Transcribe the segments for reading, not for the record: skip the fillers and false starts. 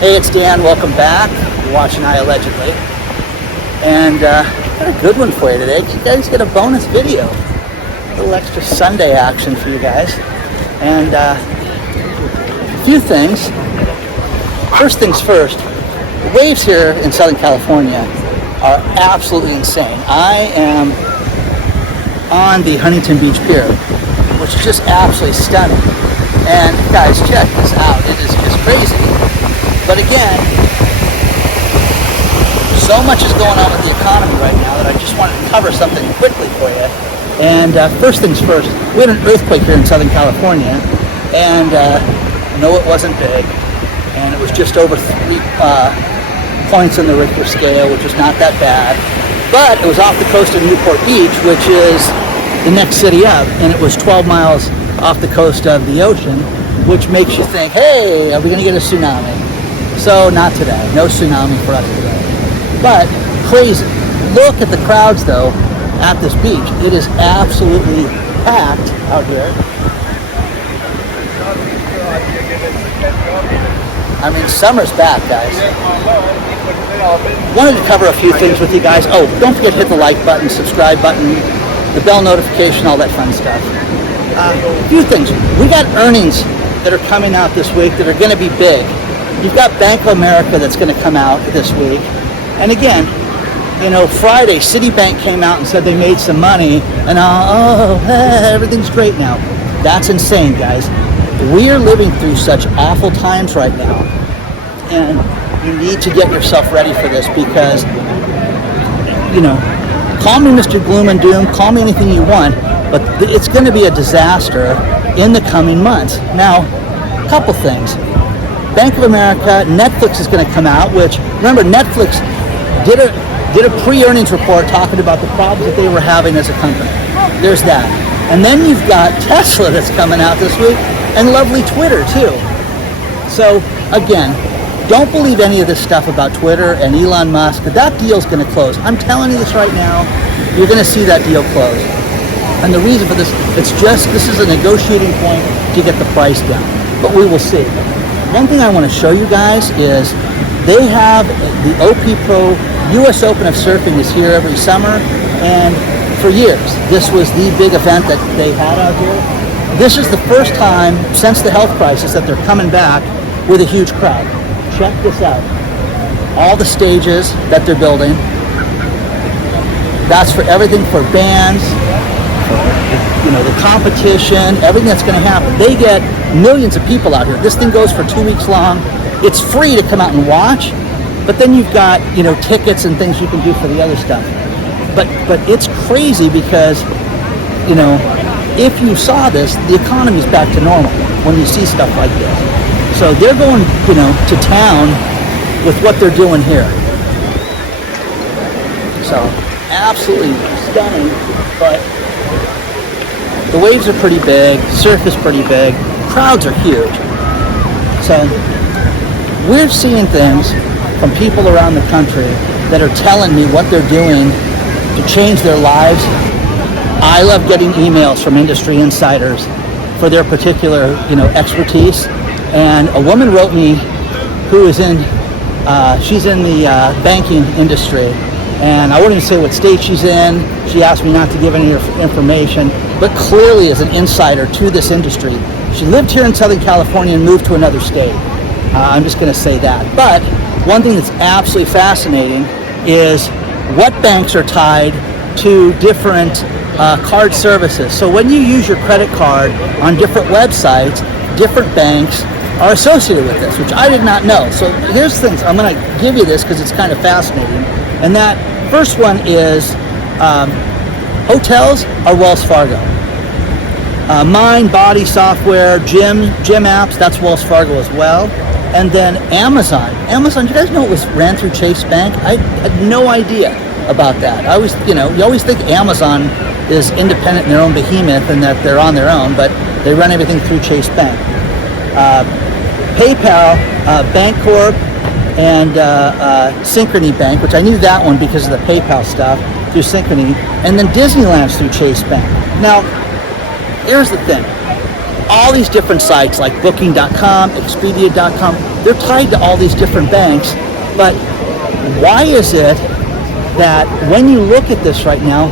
Hey, it's Dan. Welcome back. You're watching iAllegedly. And got a good one for you today. You guys get a bonus video. A little extra Sunday action for you guys. And a few things. First things first, the waves here in Southern California are absolutely insane. I am on the Huntington Beach Pier, which is just absolutely stunning. And guys, check this out. It is just crazy. But again, so much is going on with the economy right now that I just wanted to cover something quickly for you. And first things first, we had an earthquake here in Southern California, and no, it wasn't big, and it was just over 3 points on the Richter scale, which is not that bad. But it was off the coast of Newport Beach, which is the next city up, and it was 12 miles off the coast of the ocean, which makes you think, hey, are we going to get a tsunami? So not today. No tsunami for us today. But crazy. Look at the crowds, though, at this beach. It is absolutely packed out here. I mean, summer's back, guys. Wanted to cover a few things with you guys. Oh, don't forget to hit the like button, subscribe button, the bell notification, all that fun stuff. A few things. We got earnings that are coming out this week that are going to be big. You've got Bank of America that's going to come out this week. And again, you know, Friday, Citibank came out and said they made some money, and everything's great now. That's insane, guys. We are living through such awful times right now, and you need to get yourself ready for this because, you know, call me Mr. Gloom and Doom, call me anything you want, but it's going to be a disaster in the coming months. Now, a couple things. Bank of America, Netflix is going to come out, which, remember, Netflix did a pre-earnings report talking about the problems that they were having as a company. There's that. And then you've got Tesla that's coming out this week, and lovely Twitter, too. So, again, don't believe any of this stuff about Twitter and Elon Musk. That deal's going to close. I'm telling you this right now. You're going to see that deal close. And the reason for this, this is a negotiating point to get the price down. But we will see. One thing I want to show you guys is they have the OP Pro US Open of Surfing is here every summer, and for years this was the big event that they had out here. This is the first time since the health crisis that they're coming back with a huge crowd. Check this out. All the stages that they're building. That's for everything, for bands, you know, the competition, everything that's going to happen. They get millions of people out here. This thing goes for 2 weeks long. It's free to come out and watch, but then you've got, you know, tickets and things you can do for the other stuff. But it's crazy because, you know, if you saw this, the economy's back to normal when you see stuff like this. So they're going, you know, to town with what they're doing here. So absolutely stunning, but the waves are pretty big, surf is pretty big, crowds are huge. So we're seeing things from people around the country that are telling me what they're doing to change their lives. I love getting emails from industry insiders for their particular, you know, expertise. And a woman wrote me who is in, she's in the banking industry. And I wouldn't even say what state she's in. She asked me not to give any information, but clearly is an insider to this industry. She lived here in Southern California and moved to another state. I'm just going to say that. But one thing that's absolutely fascinating is what banks are tied to different card services. So when you use your credit card on different websites, different banks are associated with this, which I did not know. So here's things. I'm going to give you this because it's kind of fascinating. And that first one is hotels are Wells Fargo. Mind, Body Software, gym apps, that's Wells Fargo as well. And then Amazon. Amazon, do you guys know it was ran through Chase Bank? I had no idea about that. I always, you know, you always think Amazon is independent in their own behemoth and that they're on their own, but they run everything through Chase Bank. PayPal, Bancorp, and Synchrony Bank, which I knew that one because of the PayPal stuff through Synchrony, and then Disneyland's through Chase Bank. Now, here's the thing. all these different sites like Booking.com, Expedia.com. They're tied to all these different banks. But why is it that when you look at this right now,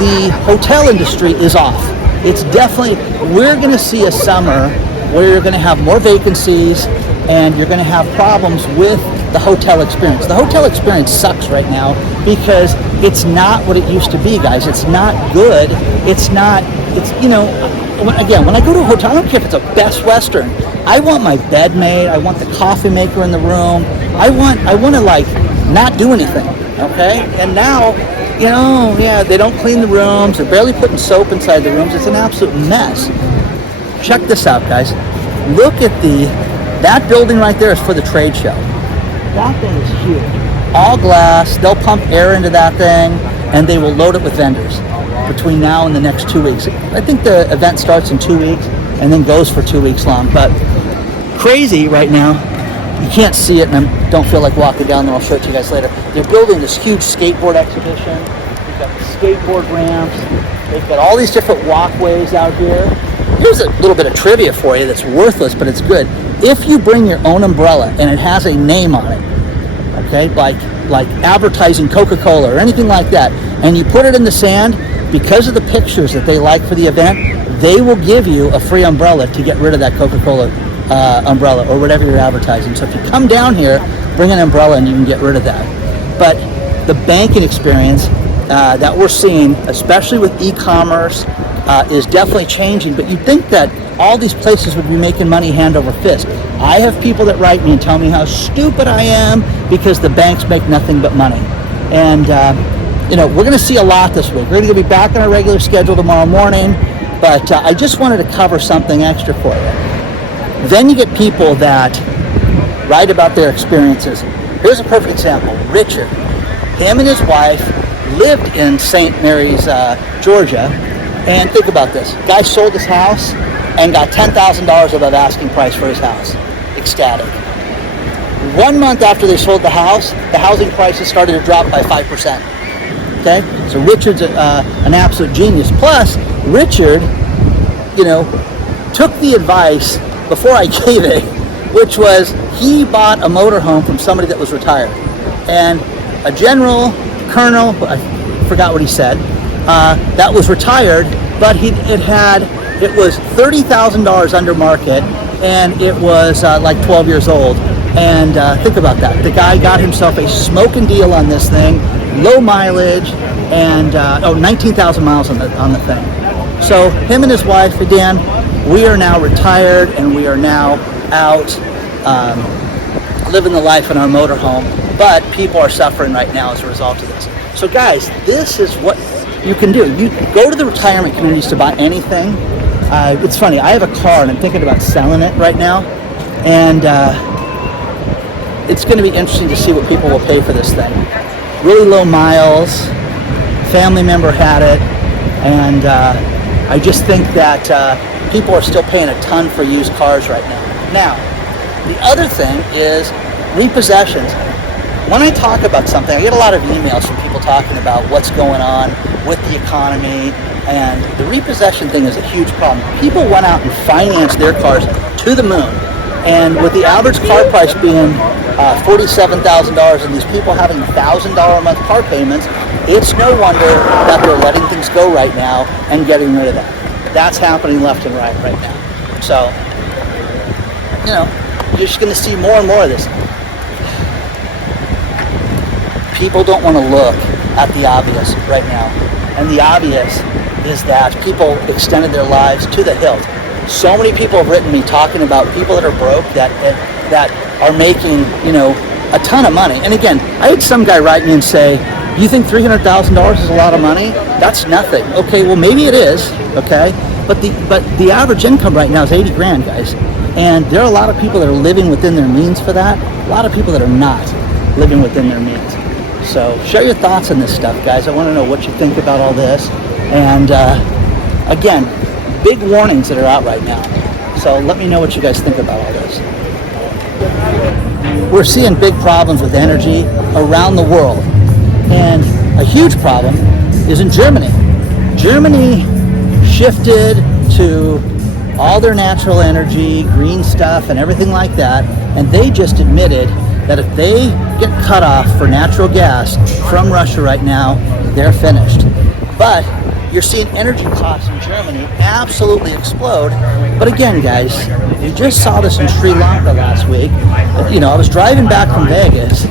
the hotel industry is off? It's definitely, we're going to see a summer where you're going to have more vacancies and you're going to have problems with the hotel experience. The hotel experience sucks right now because it's not what it used to be, guys. It's not good. It's, you know, again, when I go to a hotel, I don't care if it's a Best Western. I want my bed made. I want the coffee maker in the room. I want to like not do anything, okay? And now, you know, yeah, they don't clean the rooms. They're barely putting soap inside the rooms. It's an absolute mess. Check this out, guys. Look at that building right there is for the trade show. That thing is huge. All glass. They'll pump air into that thing, and they will load it with vendors between now and the next 2 weeks. I think the event starts in 2 weeks and then goes for 2 weeks long. But crazy right now. You can't see it, and I don't feel like walking down there. I'll show it to you guys later. They're building this huge skateboard exhibition. They've got skateboard ramps. They've got all these different walkways out here. Here's a little bit of trivia for you that's worthless, but it's good. If you bring your own umbrella and it has a name on it, okay, like advertising Coca-Cola or anything like that, and you put it in the sand, because of the pictures that they like for the event, they will give you a free umbrella to get rid of that Coca-Cola umbrella or whatever you're advertising. So if you come down here, bring an umbrella and you can get rid of that. But the banking experience that we're seeing, especially with e-commerce, is definitely changing. But you'd think that all these places would be making money hand over fist. I have people that write me and tell me how stupid I am because the banks make nothing but money. And you know, we're going to see a lot this week. We're going to be back on our regular schedule tomorrow morning. But I just wanted to cover something extra for you. Then you get people that write about their experiences. Here's a perfect example. Richard, him and his wife lived in St. Mary's, Georgia. And think about this. Guy sold his house and got $10,000 above asking price for his house. Ecstatic. 1 month after they sold the house, the housing prices started to drop by 5%. Okay? So Richard's an absolute genius. Plus, Richard, you know, took the advice before I gave it, which was he bought a motorhome from somebody that was retired. And a general, colonel, I forgot what he said, that was retired, but it was $30,000 under market, and it was like 12 years old. And think about that. The guy got himself a smoking deal on this thing, low mileage, and 19,000 miles on the thing. So him and his wife, again, we are now retired, and we are now out living the life in our motorhome. But people are suffering right now as a result of this. So guys, this is what you can do. You go to the retirement communities to buy anything. It's funny, I have a car and I'm thinking about selling it right now. And it's going to be interesting to see what people will pay for this thing. Really low miles, family member had it, and I just think that people are still paying a ton for used cars right now. Now, the other thing is repossessions. When I talk about something, I get a lot of emails from people talking about what's going on with the economy, and the repossession thing is a huge problem. People went out and financed their cars to the moon, and with the average car price being $47,000 and these people having $1,000 a month car payments, it's no wonder that they're letting things go right now and getting rid of that. That's happening left and right now. So, you know, you're just going to see more and more of this. People don't want to look at the obvious right now. And the obvious is that people extended their lives to the hilt. So many people have written me talking about people that are broke that are making, you know, a ton of money. And again, I had some guy write me and say, do you think $300,000 is a lot of money? That's nothing. Okay, well maybe it is, okay? But the average income right now is 80 grand, guys. And there are a lot of people that are living within their means for that. A lot of people that are not living within their means. So share your thoughts on this stuff, guys. I want to know what you think about all this. And again, big warnings that are out right now. So let me know what you guys think about all this. We're seeing big problems with energy around the world. And a huge problem is in Germany. Germany shifted to all their natural energy, green stuff, and everything like that. And they just admitted that if they get cut off for natural gas from Russia right now, they're finished. But you're seeing energy costs in Germany absolutely explode. But again, guys, we just saw this in Sri Lanka last week. You know, I was driving back from Vegas,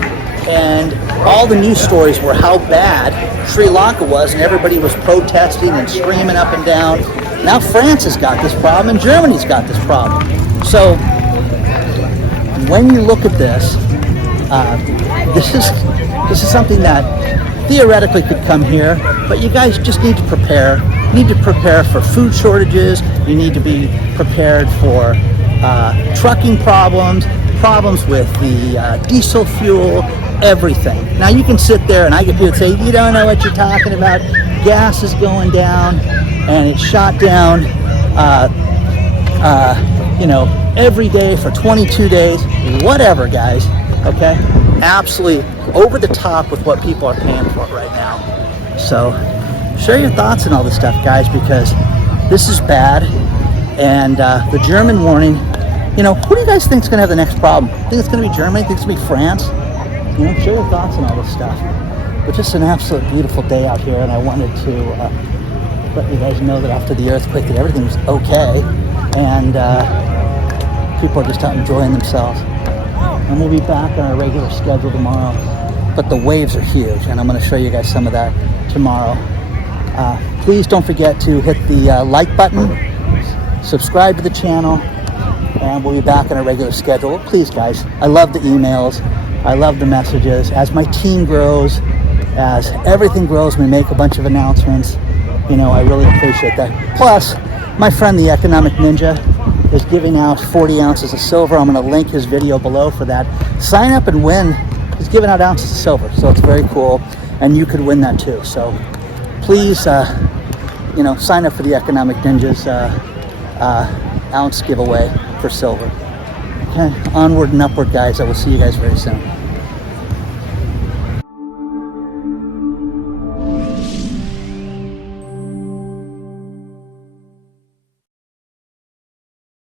and all the news stories were how bad Sri Lanka was, and everybody was protesting and screaming up and down. Now France has got this problem, and Germany's got this problem. So when you look at this, this is something that theoretically could come here, but you guys just need to prepare. You need to prepare for food shortages. You need to be prepared for trucking problems with the diesel fuel, everything. Now you can sit there and I get people say, you don't know what you're talking about. Gas is going down, and it's shot down, you know, every day for 22 days. Whatever, guys. Okay, absolutely over the top with what people are paying for right now. So share your thoughts on all this stuff, guys, because this is bad. And the German warning, you know, who do you guys think is going to have the next problem? Think it's going to be Germany? Think it's going to be France? You know, share your thoughts on all this stuff. But just an absolute beautiful day out here, and I wanted to let you guys know that after the earthquake that everything was okay, and people are just out enjoying themselves. And we'll be back on our regular schedule tomorrow. But the waves are huge, and I'm going to show you guys some of that tomorrow. Please don't forget to hit the like button, subscribe to the channel, and we'll be back on our regular schedule. Please, guys, I love the emails. I love the messages. As my team grows, as everything grows, we make a bunch of announcements. You know, I really appreciate that. Plus, my friend, the Economic Ninja, is giving out 40 ounces of silver. I'm going to link his video below for that. Sign up and win. He's giving out ounces of silver, so it's very cool, and you could win that too. So please, you know, sign up for the Economic Ninja's ounce giveaway for silver. Okay, onward and upward, guys. I will see you guys very soon.